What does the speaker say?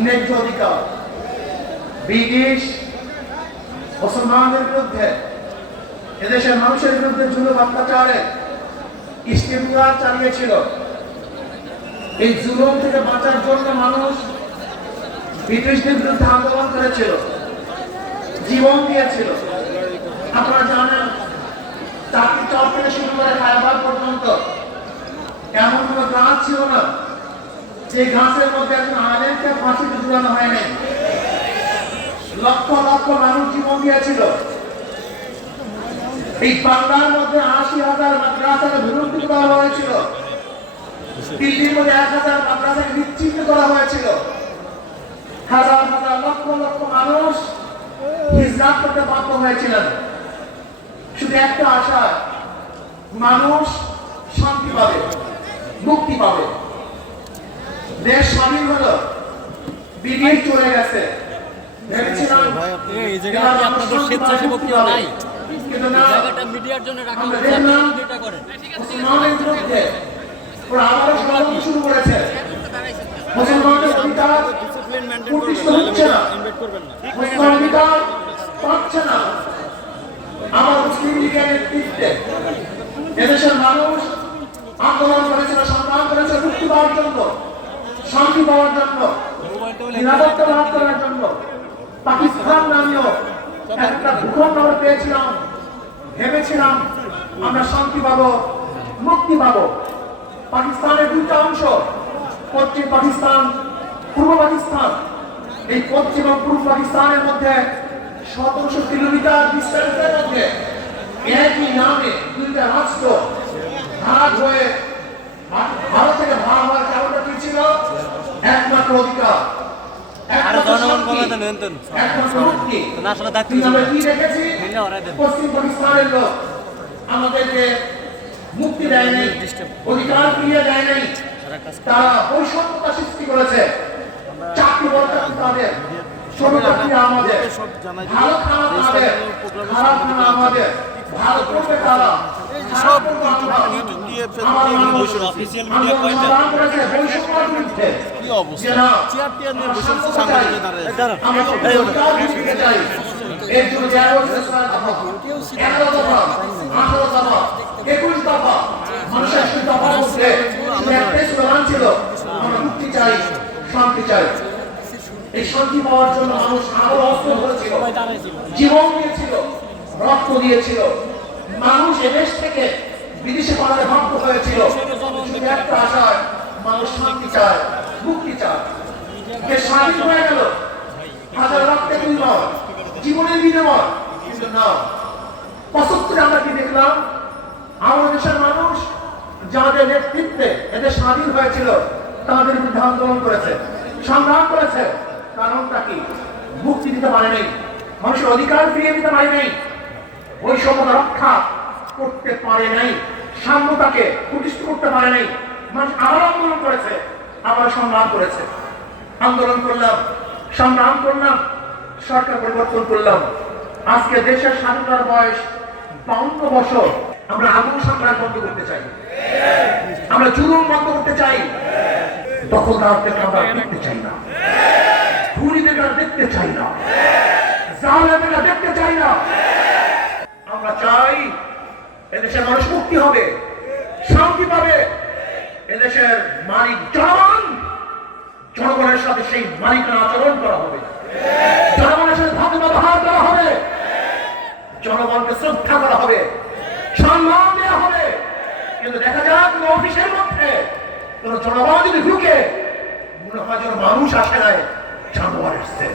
ন্যায্য অধিকার। ব্রিটিশ মুসলমানদের বিরুদ্ধে, এদেশের মানুষের বিরুদ্ধে জুলুম অত্যাচারে ইস্তেমুলার চালিয়েছিল। এই জুলুম থেকে বাঁচার জন্য মানুষ ব্রিটিশদের বিরুদ্ধে আন্দোলন করেছিল। জীবন দিয়েছিল। আপনারা জানেন, চাকরি চর থেকে শুরু করে খায়বার পর্যন্ত। এমন কোন গাছ ছিল না। যে গাছের মধ্যে একজন আলেমকে ফাঁসিতে ঝুলানো হয়নি লক্ষ লক্ষ মানুষ জীবন দিয়েছিল। এই বাংলার মধ্যে আশি হাজার মাদ্রাসাকে বিলুপ্ত করা হয়েছিল। দিল্লির মধ্যে এক হাজার মাদ্রাসাকে বিচ্ছিন্ন করা হয়েছিল। হাজার হাজার লক্ষ লক্ষ মানুষ হিজরাত করতে বাধ্য হয়েছিলেন। শুধু একটা আশা, মানুষ শান্তি পাবে, মুক্তি পাবে। দেশ স্বাধীন হলো। ব্রিটিশ চলে গেছে। এই জায়গায় আপনাদের স্বেচ্ছাসেবক কেউ নাই? জায়গাটা মিডিয়ার জন্য রাখা হয়েছে এটা করেন। মুসলমানের বিরুদ্ধে ওরা আবারও ষড়যন্ত্র শুরু করেছে। মুসলমানদের অধিকার প্রতিষ্ঠিত হচ্ছে না। ইনভাইট করবেন অধিকার পাচ্ছে না। আমার মুসলিম লীগের নেতৃত্বে এদেশের মানুষ আন্দোলন করেছিল সংগ্রাম করেছিল মুক্তি পাওয়ার জন্য। শান্তি পাওয়ার জন্য, নিরাপত্তা লাভ করার জন্য পাকিস্তান নামীয় একটা ভূখণ্ড আমরা পেয়েছিলাম, ভেবেছিলাম আমরা শান্তি পাবো, মুক্তি পাবো। পাকিস্তানের দুইটা অংশ, পশ্চিম পাকিস্তান, পূর্ব পাকিস্তান। এই পশ্চিম এবং পূর্ব পাকিস্তানের মধ্যে সতেরোশো কিলোমিটার বিস্তারিতের মধ্যে একই নামে দুইটা রাষ্ট্র ভাগ হয়ে ভা- ভারত থেকে ভাগ হওয়ার কারণটা কি ছিল একমাত্র অধিকার আরে একমাত্র জনগণ তো। না আসলে দায়িত্ব ভিন্ন দেন। আমাদেরকে মুক্তি দেয় নাই অধিকার ফিরিয়ে দেয় নাই। তারা বৈষম্যতা সৃষ্টি করেছে। চাকরি বলতে তাদের। ছোট চাকরি আমাদের। ভালো আমাদের। খারাপ আমাদের। ভালো করবে তারা। সব ইউটিউব দিয়ে ফেসবুক অফিসিয়াল মিডিয়া কয়টা কি অবস্থা? চেয়ার টেয়ার নিয়ে বসে আছে দাঁড়িয়ে একুশ দফা মানুষের স্লোগান ছিল আমরা মুক্তি চাই শান্তি চাই। এই শান্তি পাওয়ার জন্য মানুষ আরও অস্ত্র ধরেছিল জীবন দিয়েছিল রক্ত দিয়েছিল। মানুষ এদেশ থেকে বিদেশে পালাতে বাধ্য হয়েছিল। একটা আশায় মানুষ শান্তি চায়, মুক্তি চায়। যে স্বাধীন হয়ে গেল। হাজার জীবনের বিনিময়, কিন্তু না। পঁচাত্তরে আমরা কি দেখলাম? আমাদের দেশের মানুষ যাদের নেতৃত্বে এদের স্বাধীন হয়েছিল, তাদের বিরুদ্ধে আন্দোলন করেছে। সংগ্রাম করেছে। কারণটা কি? মুক্তি দিতে পারে নাই মানুষের অধিকার ফিরিয়ে দিতে পারে নাই সমতা রক্ষা করতে পারে নাই, সাম্যতাকে প্রতিষ্ঠা করতে পারে নাই। মানুষ আবার আন্দোলন করেছে, আবার সংগ্রাম করেছে। আন্দোলন করলাম, সংগ্রাম করলাম, সরকার পরিবর্তন করলাম। আজকে দেশের স্বাধীনতার বয়স বাউন্ন বছর, আমরা আগুন সংগ্রাম বন্ধ করতে চাই। আমরা জুলুম বন্ধ করতে চাই। দখলদারদেরকে আমরা দেখতে চাই না। খুনিদেরকে দেখতে চাই না জালেমেরা দেখতে চাই না চাই এদেশের মানুষ মুক্তি হবে, শান্তি পাবে। এদেশের মালিক জনগণ, জনগণের সাথে সেই মালিকানা আচরণ করা হবে। জনগণের সাথে ভাবে ব্যবহার করা হবে। জনগণকে শ্রদ্ধা করা হবে। সম্মান দেওয়া হবে। কিন্তু দেখা যাক কোনো অফিসের মধ্যে কোন জনগণ যদি ঢুকে, মনে হয় যেন মানুষ আসে নাই জানোয়ার এসছে